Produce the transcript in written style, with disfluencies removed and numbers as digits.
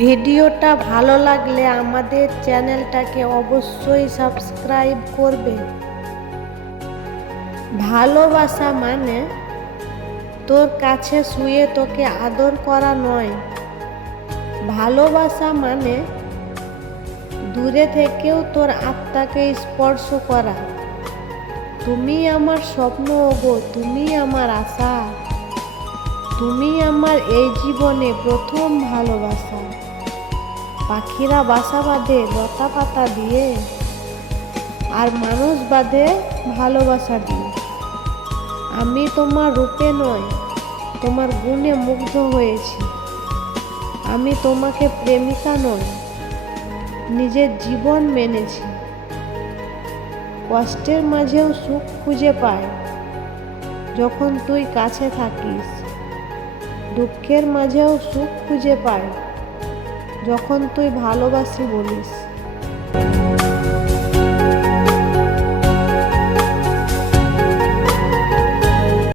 ভিডিওটা ভালো লাগলে আমাদের চ্যানেলটাকে অবশ্যই সাবস্ক্রাইব করবে। ভালোবাসা মানে তোর কাছে শুয়ে তোকে আদর করা নয়। ভালোবাসা মানে দূরে থেকেও তোর আত্মাকে স্পর্শ করা। তুমি আমার স্বপ্ন ওগো, তুমি আমার আশা, তুমি আমার এই জীবনে প্রথম ভালোবাসা। পাখিরা বাসা বাঁধে লতা পাতা দিয়ে, আর মানুষ বাঁধে ভালোবাসা দিয়ে। আমি তোমার রূপে নয়, তোমার গুণে মুগ্ধ হয়েছি। আমি তোমাকে প্রেমিকা নয়, নিজের জীবন মেনেছি। কষ্টের মাঝেও সুখ খুঁজে পাই যখন তুই কাছে থাকিস। দুঃখের মাঝেও সুখ খুঁজে পাই যখন তুই ভালোবাসি বলিস।